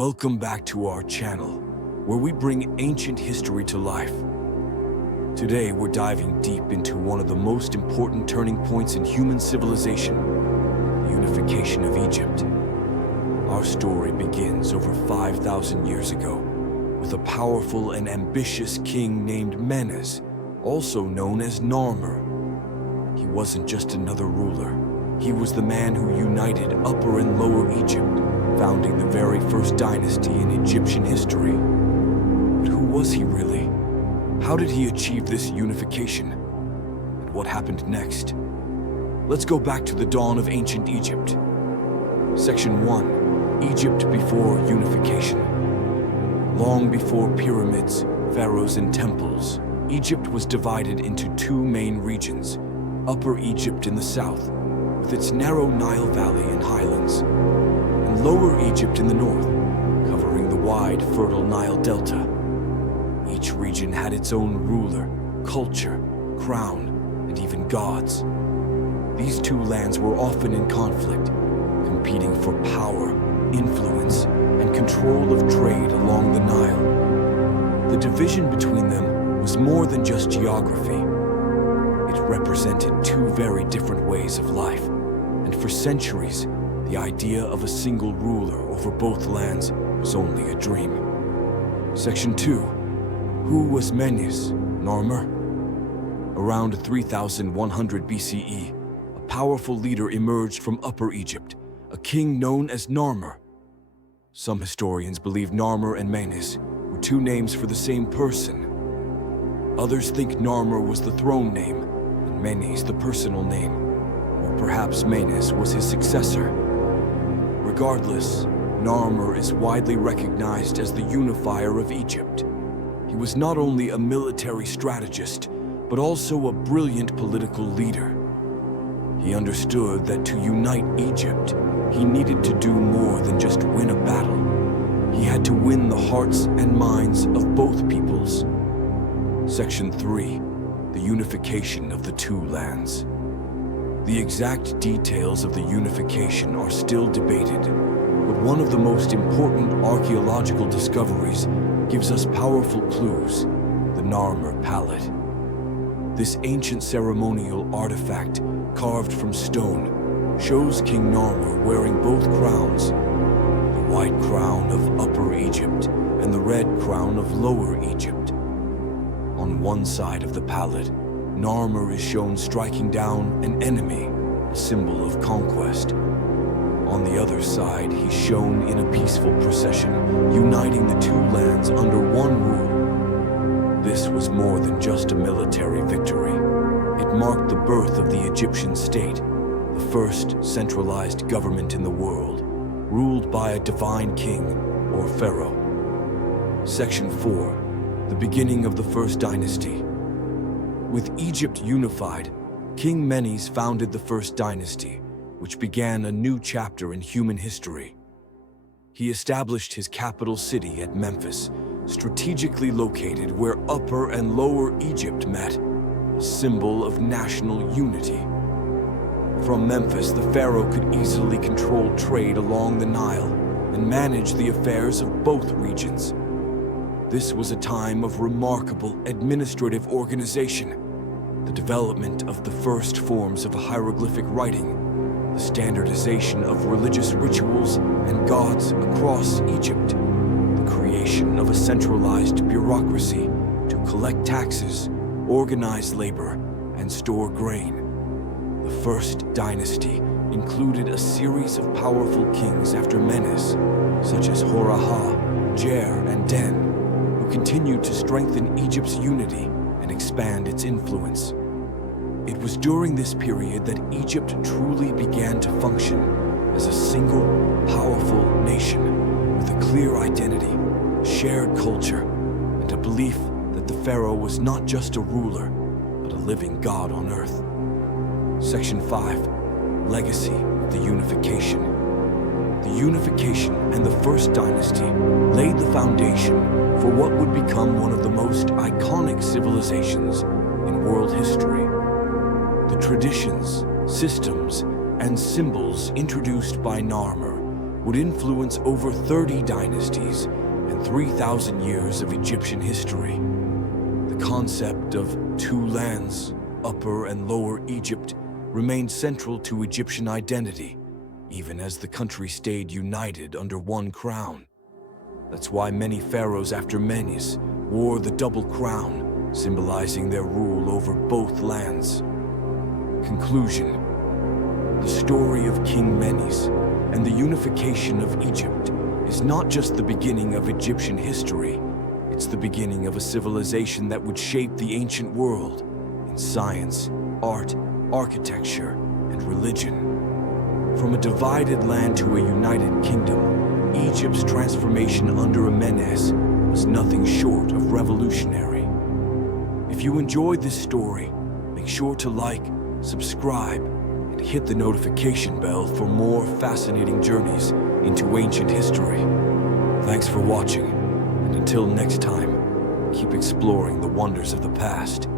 Welcome back to our channel, where we bring ancient history to life. Today, we're diving deep into one of the most important turning points in human civilization, the unification of Egypt. Our story begins over 5,000 years ago, with a powerful and ambitious king named Menes, also known as Narmer. He wasn't just another ruler. He was the man who united Upper and Lower Egypt, founding the very first dynasty in Egyptian history. But who was he really? How did he achieve this unification? And what happened next? Let's go back to the dawn of ancient Egypt. Section 1. Egypt before unification. Long before pyramids, pharaohs, and temples, Egypt was divided into two main regions: Upper Egypt in the south, with its narrow Nile Valley and highlands, and Lower Egypt in the north, covering the wide, fertile Nile Delta. Each region had its own ruler, culture, crown, and even gods. These two lands were often in conflict, competing for power, influence, and control of trade along the Nile. The division between them was more than just geography. It represented two very different ways of life, and for centuries, the idea of a single ruler over both lands was only a dream. Section 2. Who was Menes, Narmer? Around 3100 BCE, a powerful leader emerged from Upper Egypt, a king known as Narmer. Some historians believe Narmer and Menes were two names for the same person. Others think Narmer was the throne name, and Menes the personal name, or perhaps Menes was his successor. Regardless, Narmer is widely recognized as the unifier of Egypt. He was not only a military strategist, but also a brilliant political leader. He understood that to unite Egypt, he needed to do more than just win a battle. He had to win the hearts and minds of both peoples. Section 3. The unification of the two lands. The exact details of the unification are still debated, but one of the most important archaeological discoveries gives us powerful clues: the Narmer palette. This ancient ceremonial artifact, carved from stone, shows King Narmer wearing both crowns, the white crown of Upper Egypt and the red crown of Lower Egypt. On one side of the palette, Narmer is shown striking down an enemy, a symbol of conquest. On the other side, he's shown in a peaceful procession, uniting the two lands under one rule. This was more than just a military victory. It marked the birth of the Egyptian state, the first centralized government in the world, ruled by a divine king, or pharaoh. Section 4. The beginning of the First Dynasty. With Egypt unified, King Menes founded the First Dynasty, which began a new chapter in human history. He established his capital city at Memphis, strategically located where Upper and Lower Egypt met, a symbol of national unity. From Memphis, the pharaoh could easily control trade along the Nile and manage the affairs of both regions. This was a time of remarkable administrative organization, the development of the first forms of hieroglyphic writing, the standardization of religious rituals and gods across Egypt, the creation of a centralized bureaucracy to collect taxes, organize labor, and store grain. The First Dynasty included a series of powerful kings after Menes, such as Hor-Aha, Djer, and Den, continued to strengthen Egypt's unity and expand its influence. It was during this period that Egypt truly began to function as a single, powerful nation with a clear identity, shared culture, and a belief that the pharaoh was not just a ruler, but a living god on earth. Section 5. Legacy of the unification. The unification and the First Dynasty laid the foundation for what would become one of the most iconic civilizations in world history. The traditions, systems, and symbols introduced by Narmer would influence over 30 dynasties and 3,000 years of Egyptian history. The concept of two lands, Upper and Lower Egypt, remained central to Egyptian identity, even as the country stayed united under one crown. That's why many pharaohs after Menes wore the double crown, symbolizing their rule over both lands. Conclusion: the story of King Menes and the unification of Egypt is not just the beginning of Egyptian history, it's the beginning of a civilization that would shape the ancient world in science, art, architecture, and religion. From a divided land to a united kingdom, Egypt's transformation under Menes was nothing short of revolutionary. If you enjoyed this story, make sure to like, subscribe, and hit the notification bell for more fascinating journeys into ancient history. Thanks for watching, and until next time, keep exploring the wonders of the past.